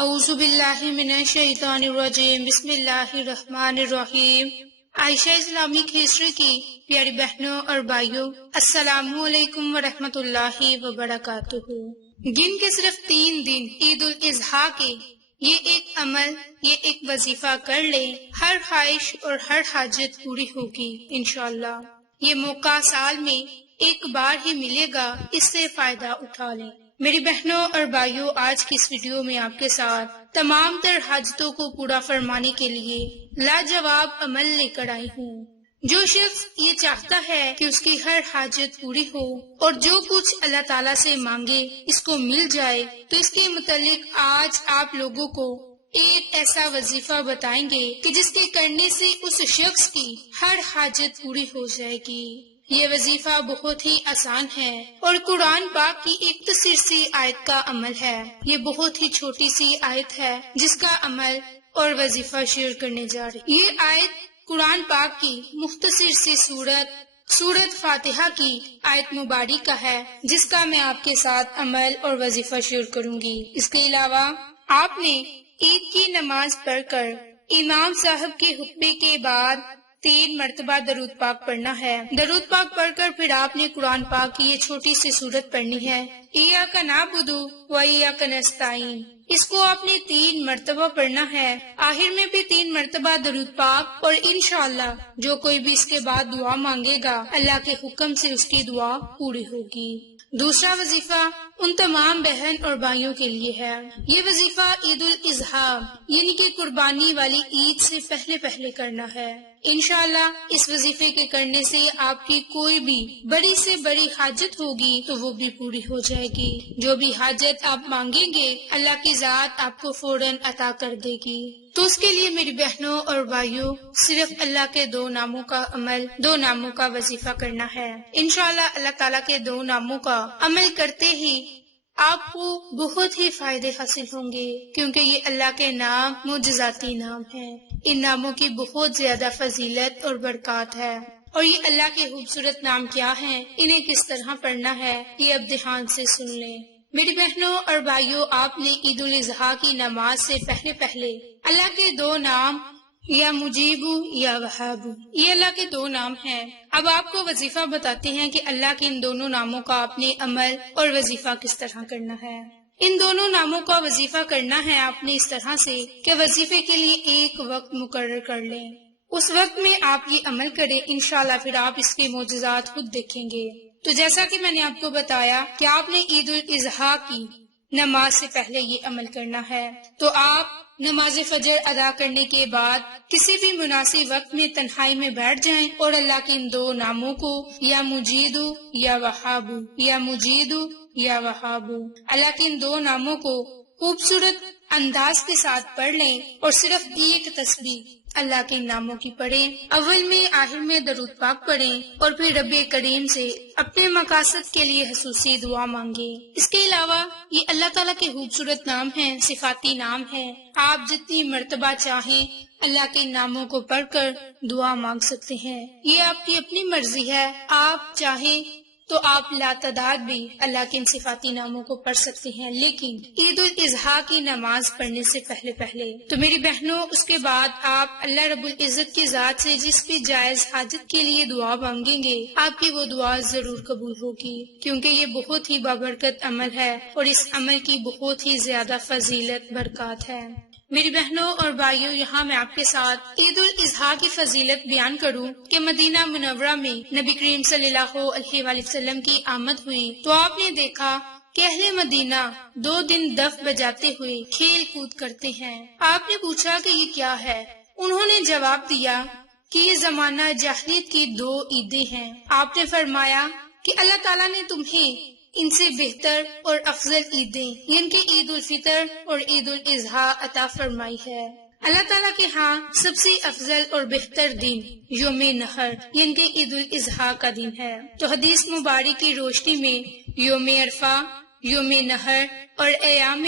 اعوذ باللہ من الشیطان الرجیم، بسم اللہ الرحمن الرحیم۔ عائشہ اسلامک ہسٹری کی پیاری بہنوں اور بھائیوں، السلام علیکم ورحمۃ اللہ وبرکاتہ۔ گن کے صرف 3 دن عید الاضحیٰ کے یہ ایک عمل، یہ ایک وظیفہ کر لیں، ہر خواہش اور ہر حاجت پوری ہوگی انشاءاللہ۔ یہ موقع سال میں ایک بار ہی ملے گا، اس سے فائدہ اٹھا لیں۔ میری بہنوں اور بھائیوں، آج کی اس ویڈیو میں آپ کے ساتھ تمام تر حاجتوں کو پورا فرمانے کے لیے لاجواب عمل لے کر آئی ہوں۔ جو شخص یہ چاہتا ہے کہ اس کی ہر حاجت پوری ہو اور جو کچھ اللہ تعالیٰ سے مانگے اس کو مل جائے، تو اس کے متعلق آج آپ لوگوں کو ایک ایسا وظیفہ بتائیں گے کہ جس کے کرنے سے اس شخص کی ہر حاجت پوری ہو جائے گی۔ یہ وظیفہ بہت ہی آسان ہے اور قرآن پاک کی ایک مختصر سی آیت کا عمل ہے۔ یہ بہت ہی چھوٹی سی آیت ہے جس کا عمل اور وظیفہ شیئر کرنے جا رہی۔ یہ آیت قرآن پاک کی مختصر سی سورت فاتحہ کی آیت مبارکہ ہے، جس کا میں آپ کے ساتھ عمل اور وظیفہ شیئر کروں گی۔ اس کے علاوہ آپ نے عید کی نماز پڑھ کر امام صاحب کے خطبے کے بعد 3 مرتبہ درود پاک پڑھنا ہے۔ درود پاک پڑھ کر پھر آپ نے قرآن پاک کی یہ چھوٹی سی سورت پڑھنی ہے، ایاک نعبد و ایاک نستعین۔ اس کو آپ نے 3 مرتبہ پڑھنا ہے، آخر میں بھی 3 مرتبہ درود پاک، اور انشاءاللہ جو کوئی بھی اس کے بعد دعا مانگے گا اللہ کے حکم سے اس کی دعا پوری ہوگی۔ دوسرا وظیفہ ان تمام بہن اور بھائیوں کے لیے ہے۔ یہ وظیفہ عید الاضحیٰ یعنی کہ قربانی والی عید سے پہلے کرنا ہے۔ انشاءاللہ اس وظیفے کے کرنے سے آپ کی کوئی بھی بڑی سے بڑی حاجت ہوگی تو وہ بھی پوری ہو جائے گی۔ جو بھی حاجت آپ مانگیں گے اللہ کی ذات آپ کو فوراً عطا کر دے گی۔ تو اس کے لیے میری بہنوں اور بھائیوں صرف اللہ کے 2 ناموں کا عمل، 2 ناموں کا وظیفہ کرنا ہے۔ انشاءاللہ اللہ تعالیٰ کے 2 ناموں کا عمل کرتے ہی آپ کو بہت ہی فائدے حاصل ہوں گے، کیونکہ یہ اللہ کے نام معجزاتی نام ہیں۔ ان ناموں کی بہت زیادہ فضیلت اور برکات ہے، اور یہ اللہ کے خوبصورت نام کیا ہیں، انہیں کس طرح پڑھنا ہے، یہ اب دھیان سے سن لیں۔ میری بہنوں اور بھائیوں، آپ نے عید الاضحیٰ کی نماز سے پہلے اللہ کے 2 نام یا مجیب یا وہاب، یہ اللہ کے 2 نام ہیں۔ اب آپ کو وظیفہ بتاتے ہیں کہ اللہ کے ان دونوں ناموں کا آپ نے عمل اور وظیفہ کس طرح کرنا ہے۔ ان دونوں ناموں کا وظیفہ کرنا ہے آپ نے اس طرح سے کہ وظیفے کے لیے ایک وقت مقرر کر لیں، اس وقت میں آپ یہ عمل کریں، انشاءاللہ پھر آپ اس کے معجزات خود دیکھیں گے۔ تو جیسا کہ میں نے آپ کو بتایا کہ آپ نے عید الاضحیٰ کی نماز سے پہلے یہ عمل کرنا ہے، تو آپ نماز فجر ادا کرنے کے بعد کسی بھی مناسب وقت میں تنہائی میں بیٹھ جائیں اور اللہ کے ان 2 ناموں کو یا مجید یا وہاب، یا مجید یا وہاب، اللہ کے ان 2 ناموں کو خوبصورت انداز کے ساتھ پڑھ لیں، اور صرف ایک تسبیح اللہ کے ناموں کی پڑھیں۔ اول میں آخر میں درود پاک پڑھیں، اور پھر رب کریم سے اپنے مقاصد کے لیے خصوصی دعا مانگیں۔ اس کے علاوہ یہ اللہ تعالیٰ کے خوبصورت نام ہیں، صفاتی نام ہیں، آپ جتنی مرتبہ چاہیں اللہ کے ناموں کو پڑھ کر دعا مانگ سکتے ہیں۔ یہ آپ کی اپنی مرضی ہے، آپ چاہیں تو آپ لاتعداد بھی اللہ کے ان صفاتی ناموں کو پڑھ سکتے ہیں، لیکن عید الاضحیٰ کی نماز پڑھنے سے پہلے تو میری بہنوں اس کے بعد آپ اللہ رب العزت کی ذات سے جس بھی جائز حاجت کے لیے دعا مانگیں گے، آپ کی وہ دعا ضرور قبول ہوگی، کیونکہ یہ بہت ہی بابرکت عمل ہے اور اس عمل کی بہت ہی زیادہ فضیلت برکات ہے۔ میری بہنوں اور بھائیوں، یہاں میں آپ کے ساتھ عید الاضحیٰ کی فضیلت بیان کروں کہ مدینہ منورہ میں نبی کریم صلی اللہ علیہ وآلہ وسلم کی آمد ہوئی تو آپ نے دیکھا کہ اہل مدینہ 2 دن دف بجاتے ہوئے کھیل کود کرتے ہیں۔ آپ نے پوچھا کہ یہ کیا ہے؟ انہوں نے جواب دیا کہ یہ زمانہ جاہلیت کی 2 عیدیں ہیں۔ آپ نے فرمایا کہ اللہ تعالیٰ نے تمہیں ان سے بہتر اور افضل عیدیں یعنی کہ عید الفطر اور عید الاضحیٰ عطا فرمائی ہے۔ اللہ تعالیٰ کے ہاں سب سے افضل اور بہتر دن یوم نحر یعنی کہ عید الاضحیٰ کا دن ہے۔ تو حدیث مبارک کی روشنی میں یوم عرفہ، یوم نحر اور ایام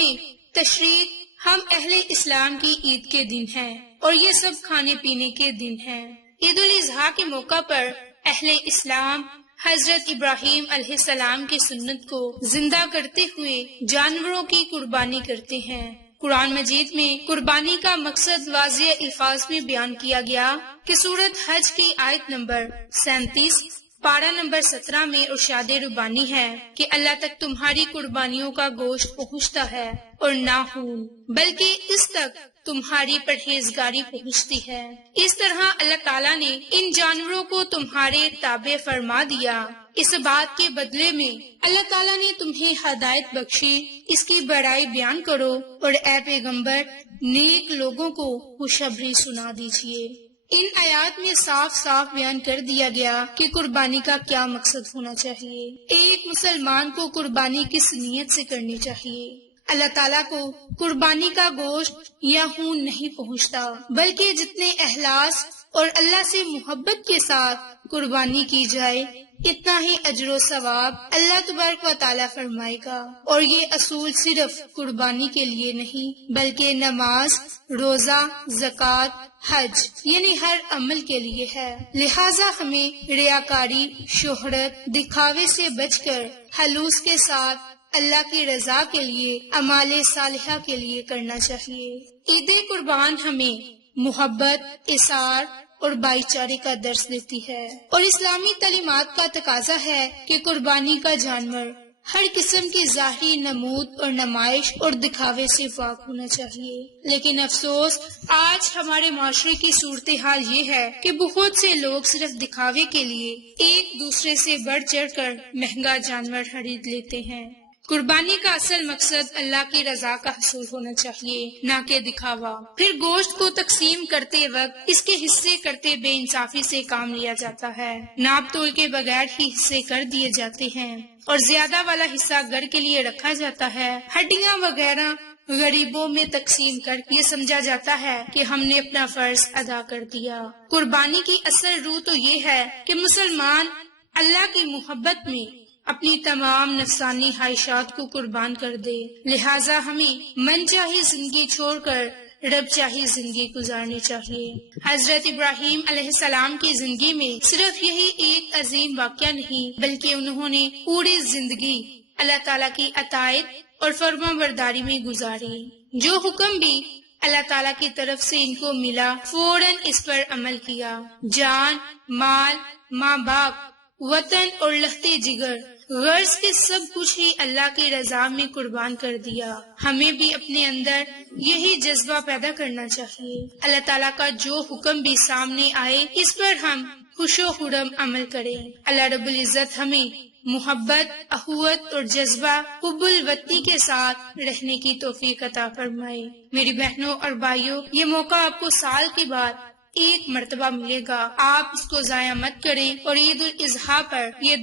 تشریق ہم اہل اسلام کی عید کے دن ہیں، اور یہ سب کھانے پینے کے دن ہیں۔ عید الاضحیٰ کے موقع پر اہل اسلام حضرت ابراہیم علیہ السلام کی سنت کو زندہ کرتے ہوئے جانوروں کی قربانی کرتے ہیں، قرآن مجید میں قربانی کا مقصد واضح الفاظ میں بیان کیا گیا کہ سورۃ حج کی آیت نمبر 37 پارہ نمبر 17 میں ارشاد ربانی ہے کہ اللہ تک تمہاری قربانیوں کا گوشت پہنچتا ہے اور نہ خون، بلکہ اس تک تمہاری پرہیزگاری پہنچتی ہے۔ اس طرح اللہ تعالیٰ نے ان جانوروں کو تمہارے تابع فرما دیا۔ اس بات کے بدلے میں اللہ تعالیٰ نے تمہیں ہدایت بخشی، اس کی بڑائی بیان کرو اور اے پیغمبر نیک لوگوں کو خوشخبری سنا دیجیے۔ ان آیات میں صاف صاف بیان کر دیا گیا کہ قربانی کا کیا مقصد ہونا چاہیے، ایک مسلمان کو قربانی کس نیت سے کرنی چاہیے۔ اللہ تعالیٰ کو قربانی کا گوشت یا خون نہیں پہنچتا، بلکہ جتنے اخلاص اور اللہ سے محبت کے ساتھ قربانی کی جائے اتنا ہی اجر و ثواب اللہ تبارک و تعالیٰ فرمائے گا۔ اور یہ اصول صرف قربانی کے لیے نہیں بلکہ نماز، روزہ، زکوٰۃ، حج یعنی ہر عمل کے لیے ہے۔ لہٰذا ہمیں ریاکاری، شہرت، دکھاوے سے بچ کر خلوص کے ساتھ اللہ کی رضا کے لیے، اعمال صالحہ کے لیے کرنا چاہیے۔ عید قربان ہمیں محبت، اثار اور بھائی چارے کا درس دیتی ہے، اور اسلامی تعلیمات کا تقاضا ہے کہ قربانی کا جانور ہر قسم کی ظاہری نمود اور نمائش اور دکھاوے سے پاک ہونا چاہیے۔ لیکن افسوس آج ہمارے معاشرے کی صورتحال یہ ہے کہ بہت سے لوگ صرف دکھاوے کے لیے ایک دوسرے سے بڑھ چڑھ کر مہنگا جانور خرید لیتے ہیں۔ قربانی کا اصل مقصد اللہ کی رضا کا حصول ہونا چاہیے، نہ کہ دکھاوا۔ پھر گوشت کو تقسیم کرتے وقت اس کے حصے کرتے بے انصافی سے کام لیا جاتا ہے، ناپ تول کے بغیر ہی حصے کر دیے جاتے ہیں اور زیادہ والا حصہ گھر کے لیے رکھا جاتا ہے۔ ہڈیاں وغیرہ غریبوں میں تقسیم کر یہ سمجھا جاتا ہے کہ ہم نے اپنا فرض ادا کر دیا۔ قربانی کی اصل روح تو یہ ہے کہ مسلمان اللہ کی محبت میں اپنی تمام نفسانی خواہشات کو قربان کر دے۔ لہٰذا ہمیں من چاہی زندگی چھوڑ کر رب چاہی زندگی گزارنی چاہیے۔ حضرت ابراہیم علیہ السلام کی زندگی میں صرف یہی ایک عظیم واقعہ نہیں بلکہ انہوں نے پوری زندگی اللہ تعالیٰ کی اطاعت اور فرما برداری میں گزاری۔ جو حکم بھی اللہ تعالیٰ کی طرف سے ان کو ملا فوراً اس پر عمل کیا۔ جان، مال، ماں باپ، وطن اور لہتے جگر غرض کے سب کچھ ہی اللہ کی رضا میں قربان کر دیا۔ ہمیں بھی اپنے اندر یہی جذبہ پیدا کرنا چاہیے۔ اللہ تعالیٰ کا جو حکم بھی سامنے آئے اس پر ہم خوش و خرم عمل کریں۔ اللہ رب العزت ہمیں محبت، اخوت اور جذبہ حب الوطنی کے ساتھ رہنے کی توفیق عطا فرمائے۔ میری بہنوں اور بھائیوں، یہ موقع آپ کو سال کے بعد ایک مرتبہ ملے گا، آپ اس کو ضائع مت کریں اور عید الاضحیٰ پر یہ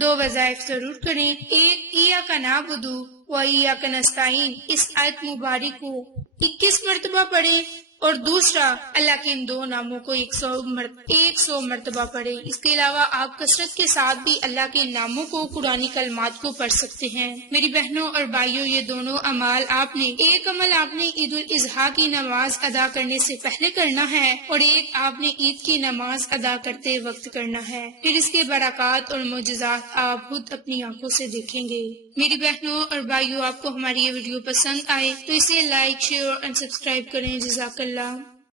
دو وظائف ضرور کریں۔ ایک ایاک نعبد و ایاک نستعین، اس آیت مبارک کو 21 مرتبہ پڑھیں اور دوسرا اللہ کے ان دو ناموں کو 100 مرتبہ پڑھیں۔ اس کے علاوہ آپ کثرت کے ساتھ بھی اللہ کے ناموں کو، قرآنی کلمات کو پڑھ سکتے ہیں۔ میری بہنوں اور بھائیوں، یہ دونوں اعمال ایک عمل آپ نے عید الاضحیٰ کی نماز ادا کرنے سے پہلے کرنا ہے اور ایک آپ نے عید کی نماز ادا کرتے وقت کرنا ہے، پھر اس کے برکات اور معجزات آپ خود اپنی آنکھوں سے دیکھیں گے۔ میری بہنوں اور بھائیوں، آپ کو ہماری یہ ویڈیو پسند آئے تو اسے لائک، شیئر اور سبسکرائب کریں۔ جزاک اللہ۔